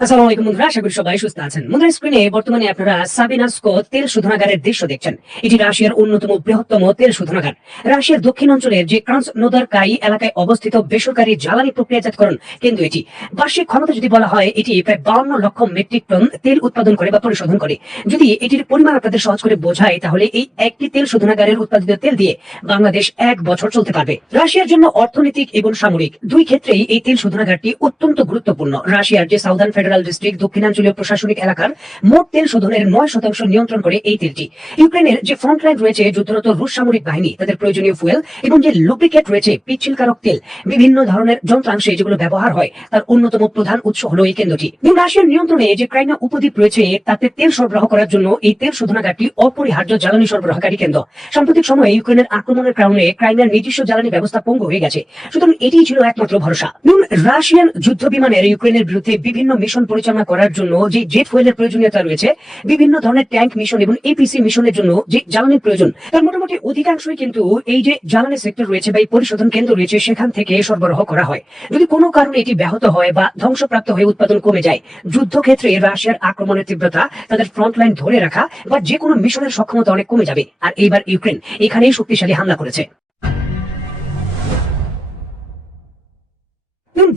আসসালামু আলাইকুম বন্ধুরা, আশা করি সবাই সুস্থ আছেন। বন্ধুরা, স্ক্রিনে বর্তমানে আপনারা সাবিনাস্কো তেল শোধনাগারের দৃশ্য দেখছেন। এটি রাশিয়ার অন্যতম বৃহত্তম তেল শোধনাগার। রাশিয়ার দক্ষিণ অঞ্চলের যে ক্রাসনোদারকাই এলাকায় অবস্থিত বেসরকারি জ্বালানি প্রক্রিয়াজাতকরণ কেন্দ্র এটি। বার্ষিক ক্ষমতা যদি বলা হয়, এটি প্রায় 52 লক্ষ মেট্রিক টন তেল উৎপাদন করে বা পরিশোধন করে। যদি এটির পরিমাণ আপনাদের সহজ করে বোঝায়, তাহলে এই একটি তেল শোধনাগারের উৎপাদিত তেল দিয়ে বাংলাদেশ 1 বছর চলতে পারবে। রাশিয়ার জন্য অর্থনৈতিক এবং সামরিক দুই ক্ষেত্রেই এই তেল শোধনাগারটি অত্যন্ত গুরুত্বপূর্ণ। রাশিয়ার যে সাউদার্ন ফেডারেল ডিস্ট্রিক্ট দক্ষিণাঞ্চলীয় প্রশাসনিক এলাকার মোট তেল শোধনের 9% নিয়ন্ত্রণ করে এই তেলটি। ইউক্রেনের যে ফ্রন্টলাইন রয়েছে যুদ্ধরত রুশ সামরিক বাহিনী, তাদের প্রয়োজনীয় ফুয়েল এবং যে লুব্রিকেট রয়েছে পিচ্ছিলকারক তেল, বিভিন্ন ধরনের যন্ত্রাংশে যেগুলো ব্যবহার হয়, তার অন্যতম প্রধান উৎস হলো এই কেন্দ্রটি। রাশিয়ার নিয়ন্ত্রণে যে ক্রাইমিয়া উপদ্বীপ রয়েছে, তাতে তেল সরবরাহ করার জন্য এই তেল শোধনাগারটি অপরিহার্য জ্বালানি সরবরাহকারী কেন্দ্র। সাম্প্রতিক সময়ে ইউক্রেনের আক্রমণের কারণে ক্রাইমিয়ার নিজস্ব জ্বালানি ব্যবস্থা পঙ্গু হয়ে গেছে। সুতরাং এটি ছিল একমাত্র ভরসা। রাশিয়ান যুদ্ধ বিমানের ইউক্রেনের বিরুদ্ধে বিভিন্ন মিশন পরিচালনা করার জন্য যে জেট ফুয়েলের প্রয়োজনীয়তা রয়েছে, বিভিন্ন ধরনের ট্যাঙ্ক মিশন এবং এপিসি মিশনের জন্য যে জ্বালানির প্রয়োজন, তার মোটামুটি অধিকাংশই কিন্তু এই যে জ্বালানি সেক্টর রয়েছে বা এই পরিশোধন কেন্দ্র রয়েছে, সেখান থেকে সরবরাহ করা হয়। যদি কোনো কারণে এটি ব্যাহত হয় বা ধ্বংসপ্রাপ্ত হয়ে উৎপাদন কমে যায়, যুদ্ধক্ষেত্রে রাশিয়ার আক্রমণের তীব্রতা, তাদের ফ্রন্টলাইন ধরে রাখা বা যে কোনো মিশনের সক্ষমতা অনেক কমে যাবে। আর এইবার ইউক্রেন এখানেই শক্তিশালী হামলা করেছে।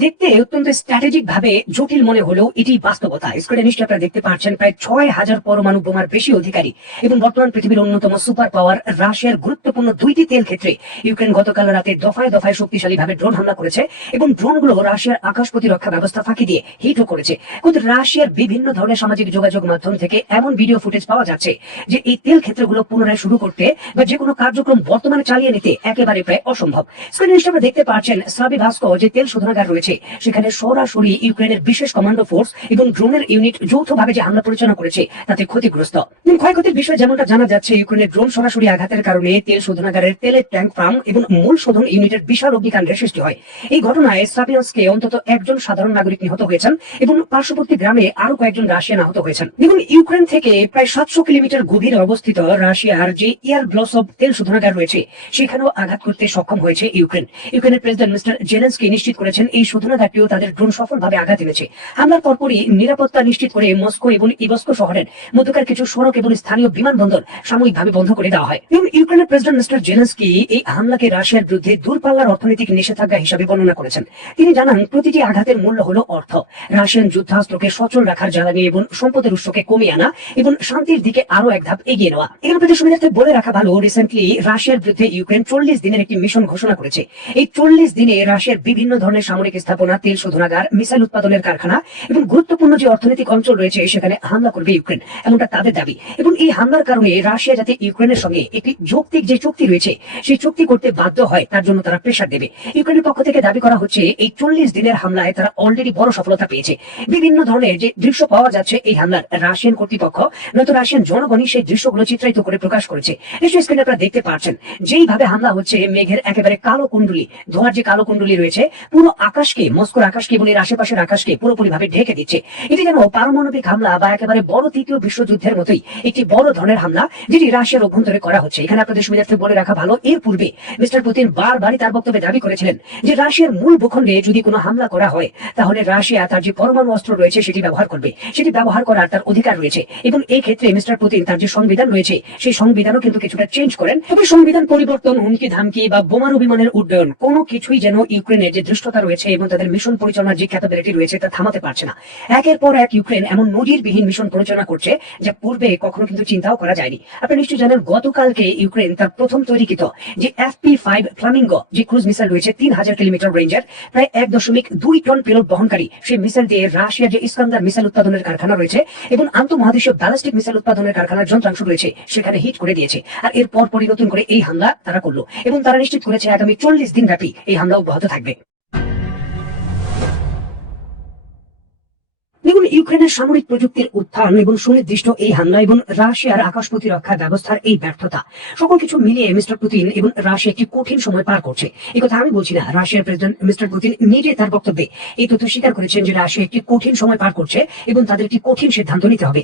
দেখতে অত্যন্ত স্ট্র্যাটেজিক ভাবে জটিল মনে হলেও এটি বাস্তবতা। স্ক্রিনে নিশ্চয়ই আপনারা দেখতে পাচ্ছেন, প্রায় 6000 পরমাণু বোমার বেশি অধিকারী এবং বর্তমান পৃথিবীর অন্যতম সুপার পাওয়ার রাশিয়ার গুরুত্বপূর্ণ দুইটি তেল ক্ষেত্রে ইউক্রেন গতকাল রাতে দফায় দফায় শক্তিশালী ভাবে ড্রোন হামলা করেছে এবং ড্রোনগুলো রাশিয়ার আকাশ প্রতিরক্ষা ব্যবস্থা ফাঁকি দিয়ে হিটও করেছে। কিন্তু রাশিয়ার বিভিন্ন ধরনের সামাজিক যোগাযোগ মাধ্যম থেকে এমন ভিডিও ফুটেজ পাওয়া যাচ্ছে যে এই তেল ক্ষেত্রগুলো পুনরায় শুরু করতে বা যে কোনো কার্যক্রম বর্তমানে চালিয়ে নিতে একেবারে প্রায় অসম্ভব। স্ক্রিনে নিশ্চয়ই আপনারা দেখতে পাচ্ছেন, সাবিভাস্কো যে তেল শোধনাগার রয়েছে, সেখানে সরাসরি ইউক্রেনের বিশেষ কমান্ডো ফোর্স এবং ড্রোনের ইউনিট যৌথভাবে যে হামলা পরিচালনা করেছে, তাতে ক্ষতিগ্রস্ত। ক্ষয়ক্ষতির বিষয়ে যেমনটা জানা যাচ্ছে, ইউক্রেনের ড্রোন সরাসরি আঘাতের কারণে তেল শোধনাগারের তেলের ট্যাঙ্ক ফার্ম এবং মূল শোধন ইউনিটের বিশাল অগ্নিকাণ্ডের সৃষ্টি হয়। এই ঘটনায় সাবিয়ান্সকে অন্তত একজন সাধারণ নাগরিক নিহত হয়েছেন এবং পার্শ্ববর্তী গ্রামে আরো কয়েকজন রাশিয়ান আহত হয়েছেন। এবং ইউক্রেন থেকে প্রায় 700 কিলোমিটার গভীরে অবস্থিত রাশিয়ার যে ইয়ার ব্লসব তেল শোধনাগার রয়েছে, সেখানেও আঘাত করতে সক্ষম হয়েছে ইউক্রেন। ইউক্রেনের প্রেসিডেন্ট মিস্টার জেলেনস্কি নিশ্চিত করেছেন, এই শোধনাগারটিও তাদের ড্রোন সফলভাবে আঘাত এনেছে। হামলার পরপরই নিরাপত্তা নিশ্চিত করে মস্কো এবং ইবস্কো শহরের মধ্যকার কিছু সড়ক এবং স্থানীয় বিমানবন্দর সাময়িকভাবে বন্ধ করে দেওয়া হয়। এবং ইউক্রেনের প্রেসিডেন্ট মিস্টার জেলেনস্কি এই হামলাকে রাশিয়ার বিরুদ্ধে দূরপাল্লার অর্থনৈতিক নিষেধাজ্ঞা হিসাবে বর্ণনা করেছেন। তিনি জানান, প্রতিটি আঘাতের মূল্য হলো অর্থ। রাশিয়ান যুদ্ধাস্ত্রকে সচল রাখার জ্বালানি এবং সম্পদের উৎসকে কমিয়ে আনা এবং শান্তির দিকে আরো এক ধাপ এগিয়ে নেওয়া। এখানে আপনাদের সুবিধার্থে বলে রাখা ভালো, রিসেন্টলি রাশিয়ার বিরুদ্ধে ইউক্রেন 40 দিনের একটি মিশন ঘোষণা করেছে। এই 40 দিনে রাশিয়ার বিভিন্ন ধরনের সামরিক স্থাপনা, তেল শোধনাগার, মিসাইল উৎপাদনের কারখানা এবং গুরুত্বপূর্ণ যে অর্থনৈতিক অঞ্চল রয়েছে, সেখানে হামলা করবে ইউক্রেন, এমনটা তাদের দাবি। এবং এই হামলার কারণে রাশিয়া যাতে ইউক্রেনের সঙ্গে একটি যৌক্তিক যে চুক্তি রয়েছে, সেই চুক্তি করতে বাধ্য হয়, তার জন্য তারা প্রেসার দেবে। ইউক্রেনের পক্ষ থেকে দাবি করা হচ্ছে, এই 40 দিনের হামলায় তারা অলরেডি বড় সফলতা পেয়েছে। বিভিন্ন ধরনের যে দৃশ্য পাওয়া যাচ্ছে এই হামলার, রাশিয়ান কর্তৃপক্ষ নয়তো রাশিয়ান জনগণই সেই দৃশ্যগুলো চিত্রায়িত করে প্রকাশ করেছে। নিশ্চয়ই স্ক্রিনে আপনারা দেখতে পাচ্ছেন, যেইভাবে হামলা হচ্ছে, মেঘের একেবারে কালো কুণ্ডলী, ধোঁয়ার যে কালো কুণ্ডলী রয়েছে, পুরো আকাশকে, মস্কোর আকাশকে এবং এর আশেপাশের আকাশকে পুরোপুরি ভাবে ঢেকে দিচ্ছে। এটি যেন পারমাণবিক হামলা বা একেবারে বড় তৃতীয় বিশ্বযুদ্ধের মতোই একটি বড় ধরনের হামলা, যেটি রাশিয়ার অভ্যন্তরে করা হচ্ছে। এখানে আপনাদের সুবিধার্থে বলে রাখা ভালো, এর পূর্বে মিস্টার পুতিন বারবারই তার বক্তব্যে দাবি করেছিলেন যে রাশিয়ার মূল ভূখণ্ডে যদি কোনো হামলা করা হয়, তাহলে রাশিয়া তার যে পরমাণু অস্ত্র রয়েছে সেটি ব্যবহার করবে, সেটি ব্যবহার করার তার অধিকার রয়েছে। এবং এই ক্ষেত্রে মিস্টার পুতিন তার যে সংবিধান রয়েছে, সেই সংবিধানও কিন্তু কিছুটা চেঞ্জ করেন। তবে সংবিধান পরিবর্তন, হুমকি ধামকি বা বোমারু বিমানের উড্ডয়ন, কোনো কিছুই যেন ইউক্রেনের যে দৃষ্টতা রয়েছে এবং তাদের মিশন পরিচালনার যে ক্যাপাবিলিটি রয়েছে, তা থামাতে পারছে না। একের পর এক ইউক্রেন এমন নজিরবিহীন মিশন পরিচালনা করছে, যা পূর্বে কখনো কিন্তু চিন্তাও করা যায়নি। আপনি নিশ্চয়ই জানেন, গতকালকে ইউক্রেন তার প্রথম তৈরিকৃত যে FP5 ফ্লামিঙ্গো যে ক্রুজ মিসাইল রয়েছে, 3000 কিলোমিটার রেঞ্জের, প্রায় 1.2 টন পেলোড বহনকারী সেই মিসাইল দিয়ে রাশিয়ার যে ইস্কান্দার মিসাইল উৎপাদনের কারখানা রয়েছে এবং আন্তঃমহাদেশীয় ব্যালিস্টিক মিসাইল উৎপাদনের কারখানার যন্ত্রাংশ রয়েছে, সেখানে হিট করে দিয়েছে। আর এর পর পরিবর্তন করে এই হামলা তারা করলো এবং তারা নিশ্চিত করেছে আগামী 40 দিন ব্যাপী এই হামলা অব্যাহত থাকবে। দেখুন, ইউক্রেনের সামরিক প্রযুক্তির উত্থান এবং সুনির্দিষ্ট এই হামলা এবং রাশিয়ার আকাশ প্রতিরক্ষা ব্যবস্থার এই ব্যর্থতা, সকল কিছু মিলিয়ে মিস্টার পুতিন এবং রাশিয়া একটি কঠিন সময় পার করছে। এই কথা আমি বলছি না, রাশিয়ার প্রেসিডেন্ট মিস্টার পুতিন নিজে তার বক্তব্যে এই তথ্য স্বীকার করেছেন যে রাশিয়া একটি কঠিন সময় পার করছে এবং তাদের একটি কঠিন সিদ্ধান্ত নিতে হবে।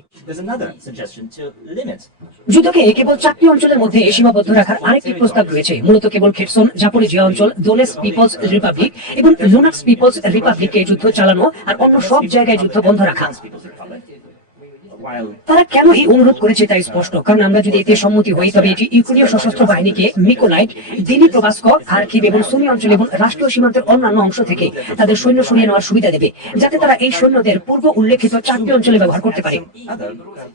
যুদ্ধকে কেবল 4টি অঞ্চলের মধ্যে সীমাবদ্ধ রাখার আরেকটি প্রস্তাব রয়েছে, মূলত কেবল খেরসন, জাপোরিজিয়া অঞ্চল, দোনেস পিপলস রিপাবলিক এবং লুনাক্স পিপলস রিপাবলিকে যুদ্ধ চালানো আর অন্য সব জায়গায় যুদ্ধ বন্ধ রাখা। রাখা। People's Republic. While তারা কেন এই অনুরোধ করেছে তা স্পষ্ট, কারণ আমরা যদি এতে সম্মতি হই তবে এটি ইউক্রেনীয় সশস্ত্র বাহিনীকে মিকোলাইভ, দিনিপ্রোভাস্ক, খার্কিভ এবং সুমি অঞ্চল এবং রাষ্ট্রীয় সীমান্তের অন্যান্য অংশ থেকে তাদের সৈন্য সরিয়ে নেওয়ার সুবিধা দেবে, যাতে তারা এই সৈন্যদের পূর্ব উল্লেখিত 4টি অঞ্চলে ব্যবহার করতে পারে। other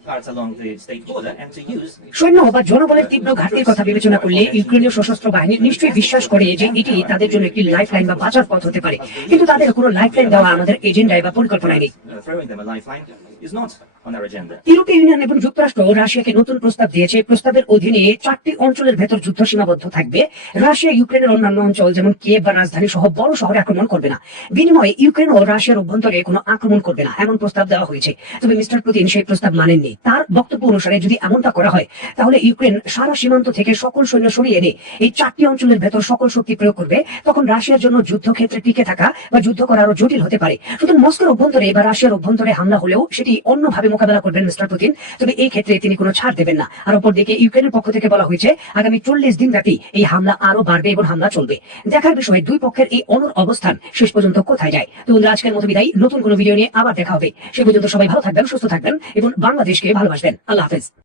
parts along the state border and to use সৈন্য বা জনবলের তীব্র ঘাটতির কথা বিবেচনা করলে ইউক্রেনীয় সশস্ত্র বাহিনী নিশ্চয়ই বিশ্বাস করে যে এটি তাদের জন্য একটি লাইফলাইন বা বাঁচার পথ হতে পারে, কিন্তু তাদের কোনো লাইফলাইন দেওয়া আমাদের এজেন্ডায় বা পরিকল্পনায় নেই। throwing them a lifeline is not on our agenda. ইউরোপীয় ইউনিয়ন এবং যুক্তরাষ্ট্র রাশিয়াকে নতুন প্রস্তাব দিয়েছে। প্রস্তাবের অধীনে 4টি অঞ্চলের ভেতর যুদ্ধ সীমাবদ্ধ থাকবে। রাশিয়া ইউক্রেনের অন্যান্য অঞ্চল যেমন কিয়েভ বা রাজধানী সহ বড় শহরে আক্রমণ করবে না। বিনিময়ে ইউক্রেন ও রাশিয়ার অভ্যন্তরে কোনো আক্রমণ করবে না, এমন প্রস্তাব দেওয়া হয়েছে। তবে মিস্টার পুতিন সেই প্রস্তাব মানেননি। তার বক্তব্য অনুসারে যদি এমনটা করা হয় তাহলে ইউক্রেন সারা সীমান্ত থেকে সকল সৈন্য সরিয়ে এনে এই 4টি অঞ্চলের ভেতর সকল শক্তি প্রয়োগ করবে। তখন রাশিয়ার জন্য যুদ্ধক্ষেত্রে টিকে থাকা বা যুদ্ধ করা আরো জটিল হতে পারে। সুতরাং মস্কোর অভ্যন্তরে বা রাশিয়ার অভ্যন্তরে হামলা হলেও সেটি অন্যভাবে মোকাবেলা করবেন মিস্টার পুতিন, তবে এই ক্ষেত্রে তিনি কোনো ছাড় দেবেন না। আর অপরদিকে ইউক্রেনের পক্ষ থেকে বলা হয়েছে আগামী 40 দিন ব্যাপী এই হামলা আরো বাড়বে এবং হামলা চলবে। দেখার বিষয়ে দুই পক্ষের এই অনুর অবস্থান শেষ পর্যন্ত কোথায় যায়। তো বন্ধুরা, আজকের মতো বিদায়, নতুন কোনো ভিডিও নিয়ে আবার দেখা হবে। সে পর্যন্ত সবাই ভালো থাকবেন, সুস্থ থাকবেন এবং বাংলাদেশকে ভালোবাসবেন। আল্লাহ হাফেজ।